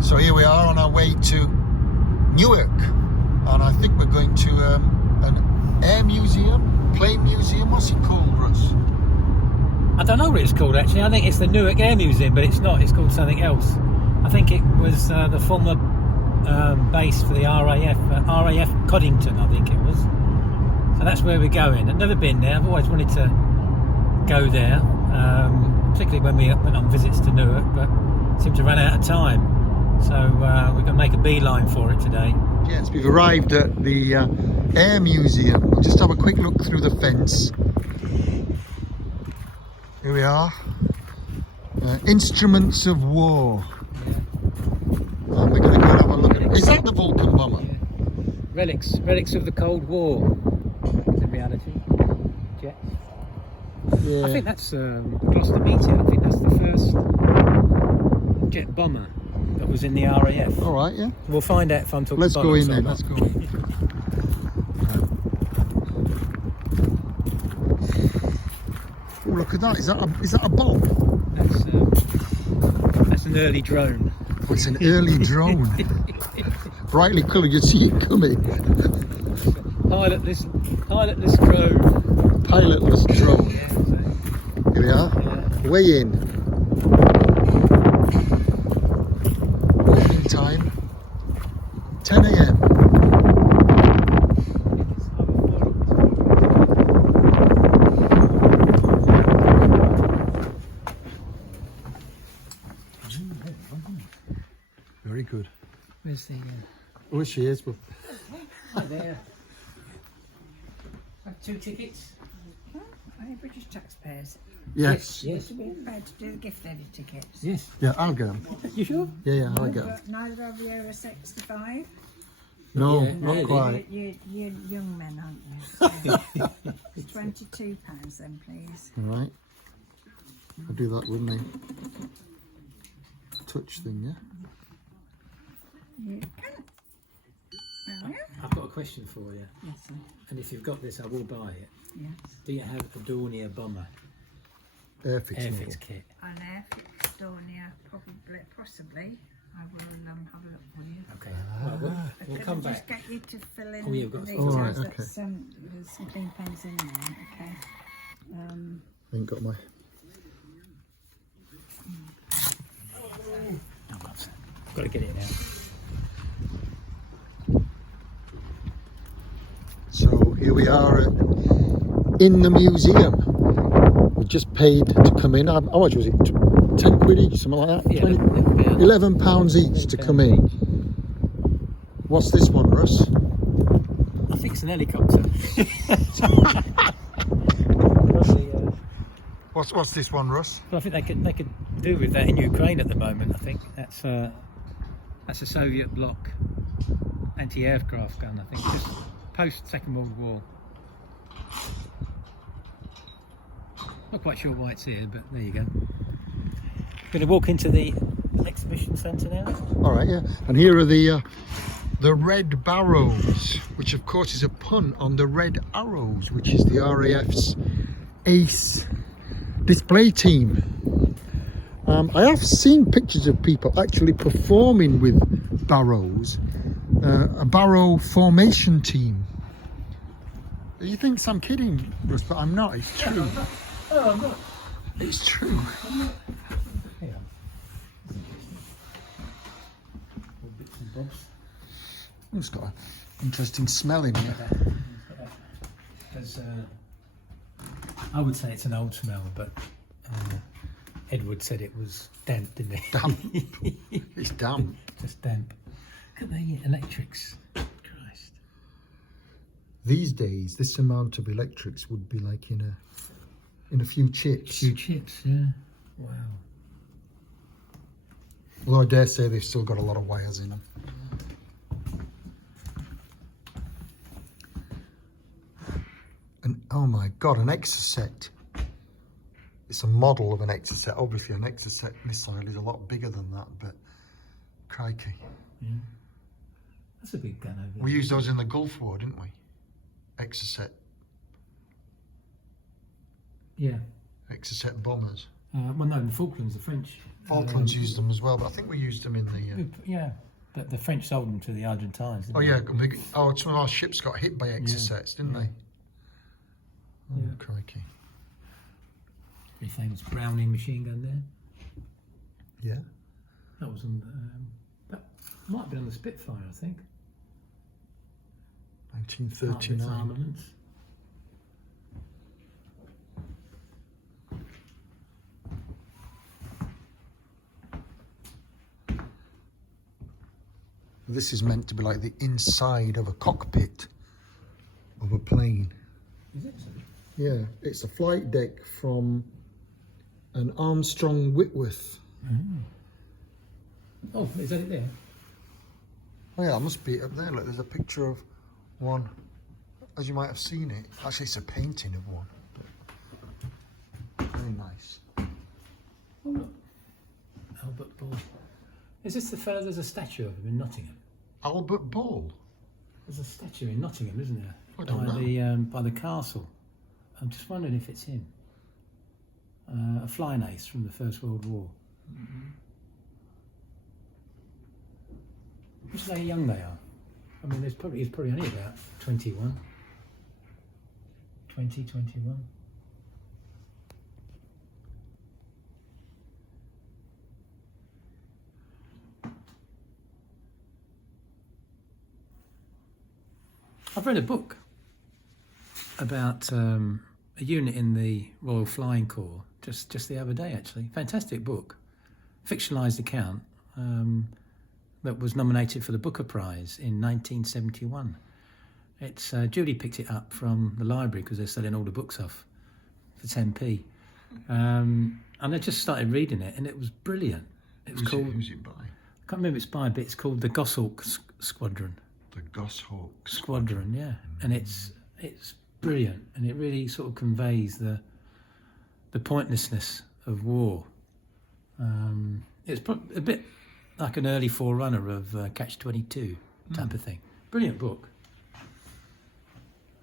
So here we are on our way to Newark, and I think we're going to an air museum, plane museum. What's it called, Russ? I don't know what it's called actually. I think it's the Newark Air Museum, but it's not. It's called something else. I think it was the former base for the RAF Coddington, I think it was. So that's where we're going. I've never been there. I've always wanted to go there, particularly when we went on visits to Newark, but seemed to run out of time. So we're going to make a beeline for it today. Yes, we've arrived at the Air Museum. We'll just have a quick look through the fence. Here we are. Instruments of war. And we're going to go and have a look at it. Is that the Vulcan bomber? Yeah. Relics of the Cold War. In reality, jets. Yeah. I think that's Gloucester Meteor. I think that's the first jet bomber that was in the RAF. All right, yeah. We'll find out if I'm talking. Let's go in then. Let's go in. Oh, look at that! Is that a bomb? That's an early drone. Oh, it's an early drone. Brightly coloured, you see it coming. Pilotless drone. Pilotless drone. Yeah, Here we are. yeah. Way in. Opening time 10 a.m. Very good. Where's the? Oh, she is. Well, Hi there. Have 2 tickets. Are you British taxpayers? yes. Yes. To be prepared to do the gift aid tickets. Yes. Yeah, I'll get them. You sure? Yeah, I'll get them. But neither of you are 65. No, Yeah, not really. quite. You're young men, aren't you? It's £22 then, please. All right. I'll do that with me. Touch thing, yeah? You can. There we are. I've got a question for you. Yes, sir. And if you've got this, I will buy it. Yes. Do you have a Dornier bomber Airfix model. airfix kit? An airfix Dornier, possibly. I will have a look for you. Okay. Well, we'll Could come I just back. get you to fill in Oh, you've got the to details? fill in. Oh, right, There's okay. there's some clean pens in there, okay? I ain't got my... I've got to get it now. So here we are in the museum. We just paid to come in. How much was it? 10 quid each, something like that? Yeah, 20? £11 each to come in. What's this one, Russ? I think it's an helicopter. What's this one, Russ? But I think they could do with that in Ukraine at the moment. I think that's a Soviet bloc anti-aircraft gun. I think just post Second World War. Not quite sure why it's here, but there you go. Going to walk into the exhibition centre now. All right, yeah. And here are the Red Barrows, which of course is a pun on the Red Arrows, which is the RAF's ace display team. I have seen pictures of people actually performing with barrows, a barrow formation team. You think I'm kidding, Russ, but I'm not. It's true. Oh, I'm not. It's true. Yeah. Bits and bobs. It's got an interesting smell in here. As, I would say it's an old smell, but Edward said it was damp, didn't he? Damp. It's damp. Just damp. Look at the electrics. Christ. These days, this amount of electrics would be like in a few chips. Few chips, yeah. Wow. Although I dare say they've still got a lot of wires in them. And oh my God, an Exocet. It's a model of an Exocet. Obviously, an Exocet missile is a lot bigger than that, but crikey. Yeah. That's a big gun over there. We used those in the Gulf War, didn't we? Exocet Yeah. Exocet bombers. Well, no, in the Falklands, the French. Falklands used them as well, but I think we used them in the. Yeah, but the French sold them to the Argentines. Didn't Oh they? yeah, some of our ships got hit by Exocets, didn't they? Oh, Yeah. crikey. Very famous Browning machine gun there. Yeah. That was on. That might have been on the Spitfire, I think. Part of its 1939. armaments. This is meant to be like the inside of a cockpit of a plane. Is it? Yeah, it's a flight deck from an Armstrong Whitworth. Oh, is that it there? Oh yeah, it must be up there. Look, there's a picture of one, as you might have seen it. Actually, it's a painting of one. Very nice. Oh look, Albert Ball. Is this the fellow? There's a statue of him in Nottingham. Albert Ball. There's a statue in Nottingham, isn't there? I don't know. By the castle. I'm just wondering if it's him. A flying ace from the First World War. Just how young they are. I mean, he's probably only about 21. 20, 21. I've read a book about a unit in the Royal Flying Corps just the other day, actually. Fantastic book. Fictionalised account that was nominated for the Booker Prize in 1971. It's Judy picked it up from the library because they're selling all the books off for 10p. And I just started reading it and it was brilliant. It was called... Who's it by? I can't remember it's by, but it's called the Goshawk Squadron. The Goshawk Squadron, yeah, and it's brilliant, and it really sort of conveys the pointlessness of war. It's a bit like an early forerunner of Catch-22 type of thing. Brilliant book.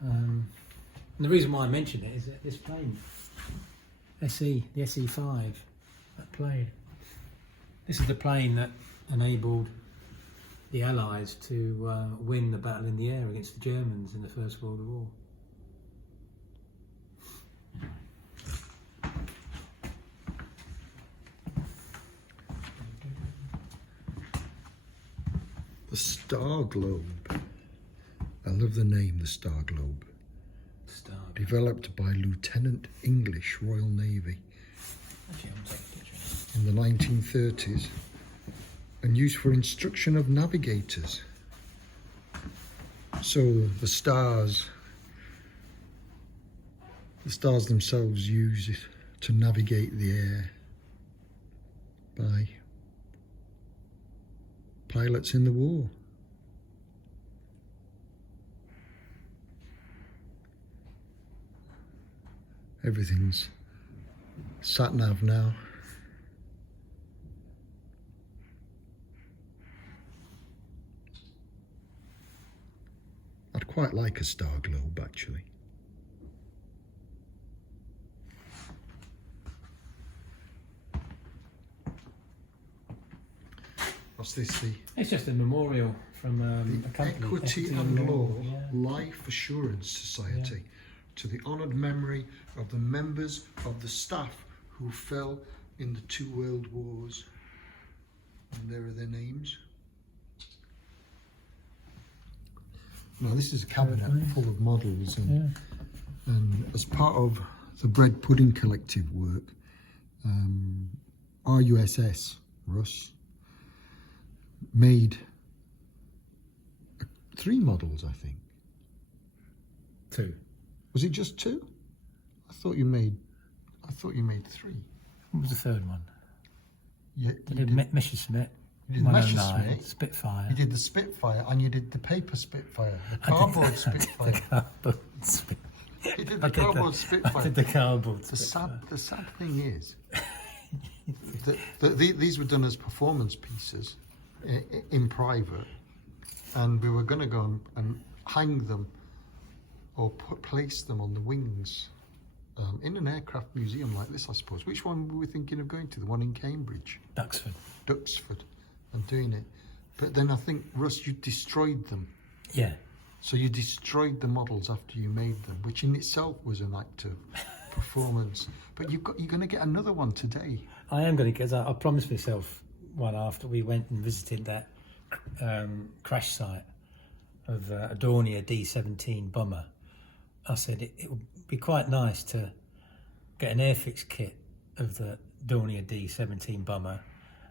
And the reason why I mention it is that this plane, the SE-5, that plane. This is the plane that enabled the Allies to win the battle in the air against the Germans in the First World War. The Star Globe. I love the name, the Star Globe. Star. Developed by Lieutenant English Royal Navy Actually, I'm taking a picture. in the 1930s and used for instruction of navigators. So the stars themselves use it to navigate the air by pilots in the war. Everything's sat-nav now. I'd quite like a Star Globe, actually. What's this? It's just a memorial from The a company. Equity and Law yeah. Life Assurance Society, to the honoured memory of the members of the staff who fell in the 2 world wars. And there are their names. Now this is a cabinet full of models, and as part of the Bread Pudding Collective work, RUSS, Russ, made 3 models, I think. 2. Was it just 2? I thought you made 3. What was the third one? Yeah, I did Messerschmitt. You did 109, Messerschmitt. Spitfire. You did the Spitfire, and you did the paper Spitfire, the cardboard Spitfire. The cardboard Spitfire. You did the cardboard Spitfire. I did the cardboard The Spitfire. sad thing is that these were done as performance pieces in private, and we were going to go and hang them or place them on the wings in an aircraft museum like this, I suppose. Which one were we thinking of going to? The one in Cambridge? Duxford, and doing it. But then I think, Russ, you destroyed them. Yeah. So you destroyed the models after you made them, which in itself was an act of performance. But you're going to get another one today. I am going to, because I promised myself one after we went and visited that crash site of a Dornier D-17 bomber. I said it would be quite nice to get an airfix kit of the Dornier D-17 bomber,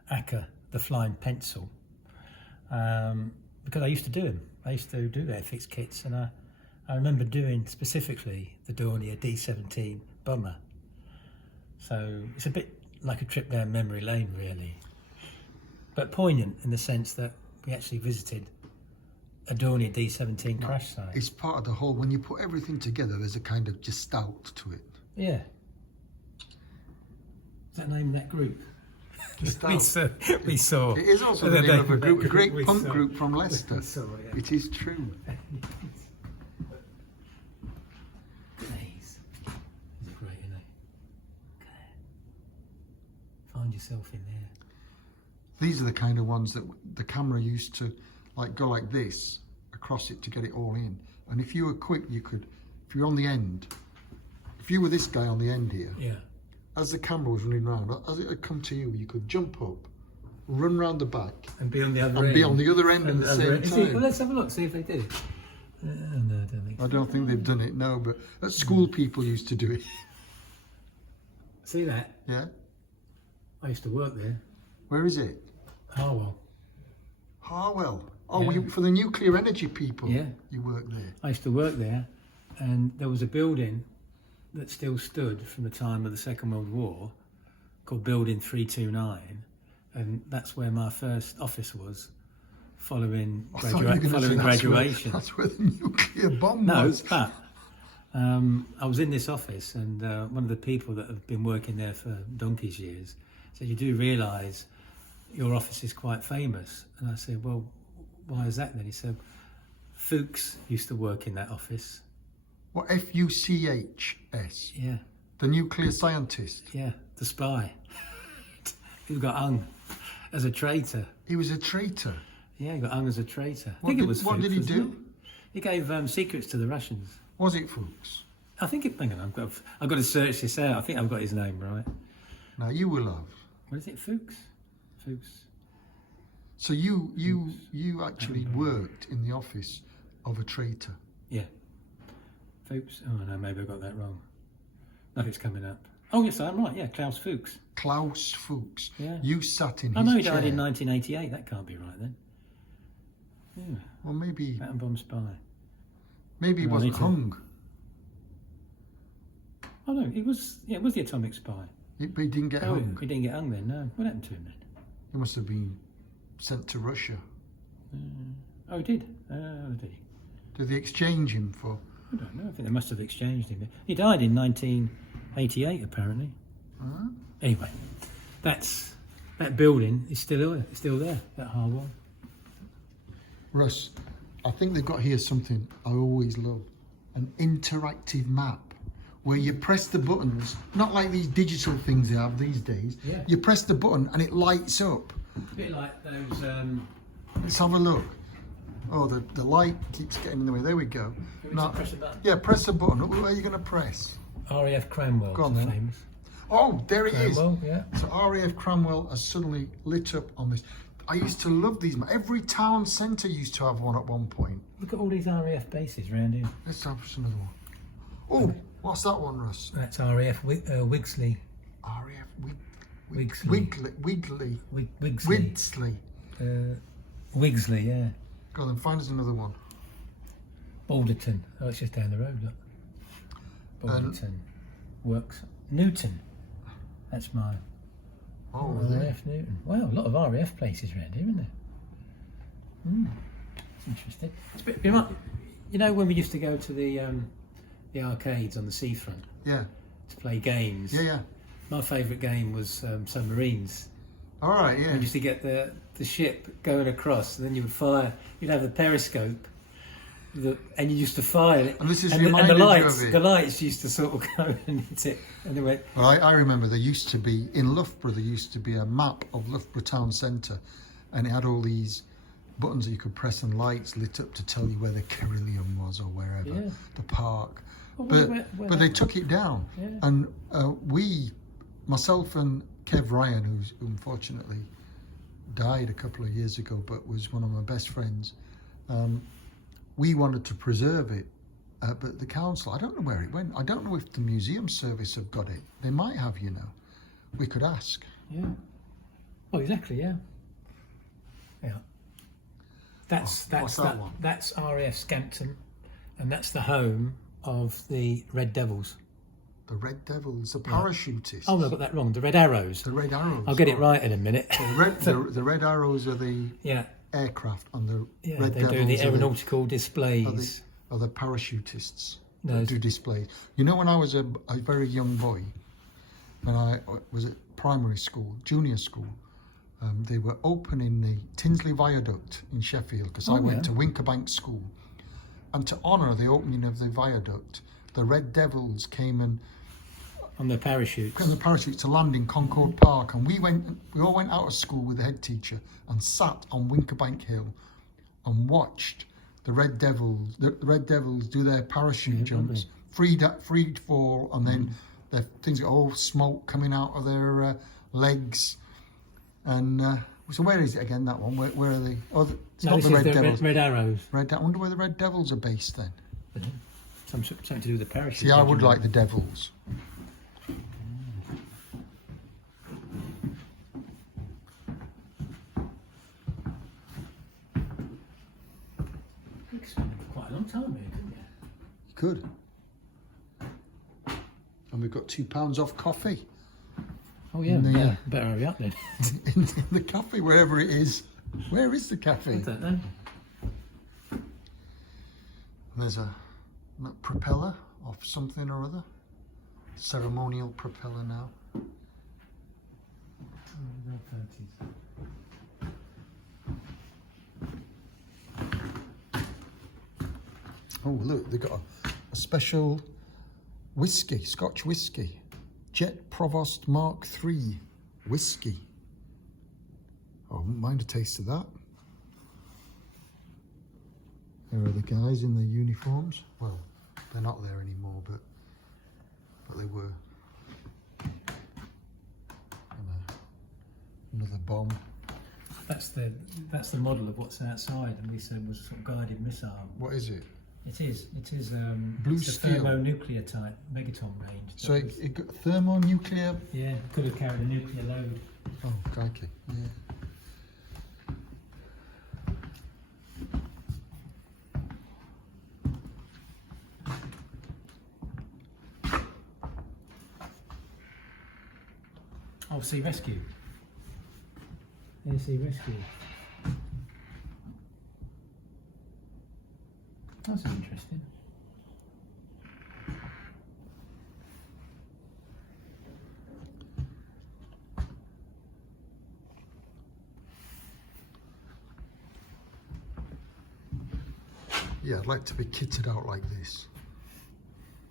Acker, the Flying Pencil, because I used to do them. I used to do airfix kits, and I remember doing specifically the Dornier D-17 bomber. So it's a bit like a trip down memory lane, really, but poignant in the sense that we actually visited a Dornier D-17 crash site. It's part of the whole. When you put everything together, there's a kind of gestalt to it. Yeah. Is that the name of that group? Gestalt. we saw. It is also the name of a group, a great punk saw. group from Leicester. Yeah. It is true. He's great, isn't he? Find yourself in there. These are the kind of ones that the camera used to go like this across it to get it all in. And if you were quick, you could, if you're on the end, if you were this guy on the end here, Yeah. as the camera was running round, as it had come to you, you could jump up, run round the back, And be on the other and end. be on the other end at the same See, well, time. let's have a look, see if they did it. No, I don't think so. I don't think they've done it, no, but at school people used to do it. See that? Yeah? I used to work there. Where is it? Harwell. Harwell. Oh, Yeah. for the nuclear energy people. Yeah. You work there. I used to work there, and there was a building that still stood from the time of the Second World War called Building 329, and that's where my first office was following, I thought you were gonna say following graduation. That's where the nuclear bomb No, was. but I was in this office, and one of the people that have been working there for donkey's years said, "You do realise your office is quite famous?" And I said, "Well, why is that then?" He said, "Fuchs used to work in that office." What, Fuchs? Yeah, The nuclear scientist. yeah, the spy who got hung as a traitor. He was a traitor. Yeah, he got hung as a traitor. I What think did- it was what Fuchs, did he wasn't do? it? He gave secrets to the Russians. Was it Fuchs? I think it. Hang on, I've got to search this out. I think I've got his name right. Now you will have. What is it? Fuchs. Fuchs. So you actually worked in the office of a traitor. Yeah. Fuchs. Oh no, maybe I got that wrong. Nothing's coming up. Oh yes, I'm right. Yeah, Klaus Fuchs. Klaus Fuchs. Yeah. You sat in his I know he chair. died in 1988. That can't be right then. Yeah. Well, maybe Atom bomb spy. he No, I wasn't need to- hung. Oh no, it was. Yeah, it was the atomic spy. But he didn't get Oh, hung. he didn't get hung then. No. What happened to him then? He must have been sent to Russia. Oh, he did. Oh, did he? Did they exchange him for? I don't know. I think they must have exchanged him. He died in 1988, apparently. Huh? Anyway, that building is still there. That Harwell. Russ, I think they've got here something I always love. An interactive map where you press the buttons, not like these digital things they have these days. Yeah. You press the button and it lights up. A bit like those. Let's have a look. Oh, the light keeps getting in the way. There we go. Now, press a button. Yeah, press the button. Where are you going to press? RAF Cranwell. Go on is then. famous. Oh, there it is. Cranwell, yeah. So RAF Cranwell has suddenly lit up on this. I used to love these. Every town centre used to have one at one point. Look at all these RAF bases around here. Let's have another one. Oh, what's that one, Russ? That's RAF Wigsley. RAF Wigsley. Wiggly. Wigsley. Widsley. Wigsley, yeah. Go on then, find us another one. Balderton. Oh, it's just down the road, look. Balderton. Works. Newton. That's my Oh, there. RAF Newton. Wow, a lot of RAF places around here, isn't there? That's interesting. It's a bit, you know when we used to go to the arcades on the seafront Yeah, to play games? yeah. My favourite game was submarines. All right, yeah. You used to get the ship going across, and then you would fire. You'd have the periscope, and you used to fire it. And this is and the reminded you lights, of it. the lights used to sort of go and hit it, and they went. Well, I remember there used to be, in Loughborough, there used to be a map of Loughborough town centre, and it had all these buttons that you could press and lights lit up to tell you where the Carillion was or wherever, Yeah. the park. Well, But they took it down. Yeah. And myself and Kev Ryan, who unfortunately died a couple of years ago, but was one of my best friends, we wanted to preserve it. But the council, I don't know where it went. I don't know if the museum service have got it. They might have, you know. We could ask. Yeah. Well, exactly. Yeah. Yeah. That's what's that one? That's RAF Scampton, and that's the home of the Red Devils. The Red Devils, the parachutists. Oh no, I got that wrong. The Red Arrows. The Red Arrows. I'll get it right in a minute. The Red Arrows are the Yeah. aircraft, and the Yeah. Red They Devils do the are aeronautical displays. are the parachutists No. that do displays. You know, when I was a very young boy, when I was at primary school, junior school, they were opening the Tinsley Viaduct in Sheffield, because I went to Winkerbank School. And to honour the opening of the viaduct, the Red Devils came and On the parachutes. the parachutes to land in Concord Park, and we all went out of school with the head teacher and sat on Winkerbank Hill and watched the Red Devils do their parachute jumps, free fall, and then their things got all smoke coming out of their legs. And so where is it again? That one? Where are they? Oh, it's No, not this the is Red the Devils. Red Arrows. I wonder where the Red Devils are based then. Something to do with the parachute. See, I would like the Devils. You could spend quite a long time here, couldn't you? You could. And we've got £2 off coffee Oh yeah, In the, better hurry up then. in the cafe, wherever it is. Where is the cafe? I don't know. And there's a propeller of something or other. Ceremonial propeller now. Oh, look, they've got a special whiskey, Scotch whiskey. Jet Provost Mark III whiskey. Oh, I wouldn't mind a taste of that. There are the guys in their uniforms. Well, they're not there anymore, but they were. And another bomb. That's the model of what's outside, and we said was a sort of guided missile. What is it? It is. Blue it's a steel. thermonuclear type megaton range. So it got thermonuclear. Yeah, it could have carried a nuclear load. Oh, crikey. Yeah. Oh, Sea Rescue. Yeah, Sea Rescue. That's interesting. Yeah, I'd like to be kitted out like this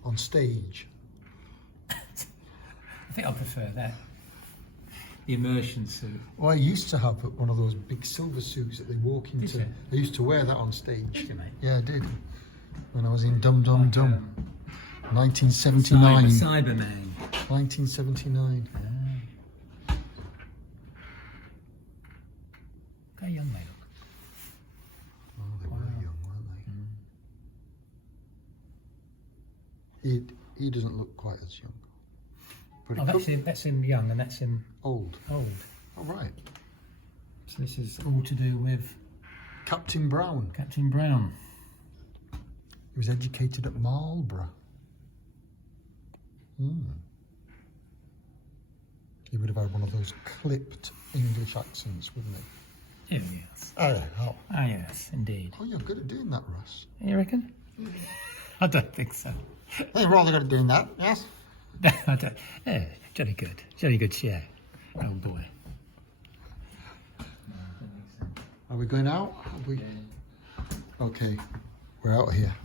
on stage. I think I prefer that. The immersion suit. Well, I used to have one of those big silver suits that they walk Did into. you? I used to wear that on stage. Did you, mate? Yeah, I did. When I was in Dum Dum Dum. um, 1979. Cyberman. 1979. How young they look. Oh, they were young, weren't they? He doesn't look quite as young. But Oh, he that's could- him. That's him young, and that's him old. old. All right. So this is all to do with Captain Brown. Captain Brown. He was educated at Marlborough. He would have had one of those clipped English accents, wouldn't he? Oh, yes. Oh, Ah, yes, indeed. oh, you're good at doing that, Russ. You reckon? I don't think so. You're rather good at doing that, yes? I don't. Yeah, jolly good. Jolly good share. Oh boy. Are we going out? Are we? Okay. We're out here.